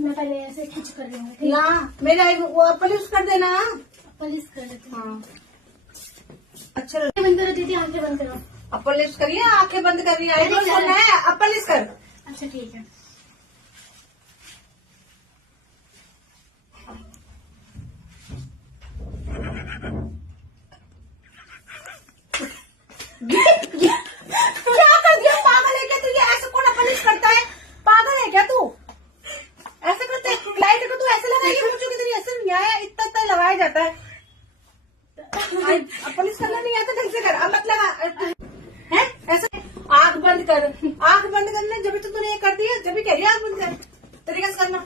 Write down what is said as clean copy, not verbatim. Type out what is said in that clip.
मैं पहले ऐसे कुछ कर रही हूँ ना मेरा वो पॉलिश कर देना। पॉलिश कर लेती हूँ। हाँ अच्छा आंखें बंद करो दीदी, आंखें बंद करो। अब पॉलिश करिए, आंखें बंद कर रही है, आईब्रोज करना है, अब पॉलिश कर। अच्छा ठीक है। क्या कर दिया, पागल है क्या तू? ये ऐसे कौन पॉलिश करता है? पागल है क्या तू? ऐसे करते लाइट को तू ऐसे लगाएगी, मुझे किधर ऐसे नहीं आया, इतना लगाया जाता है। अब पॉलिश करना नहीं आता, ढंग से कर। अब मत लगा है ऐसे। आंख बंद कर, आंख बंद करना। जब भी तो तूने ये कर दिया, जब भी कह रही आंख बंद कर, तरीके से करना।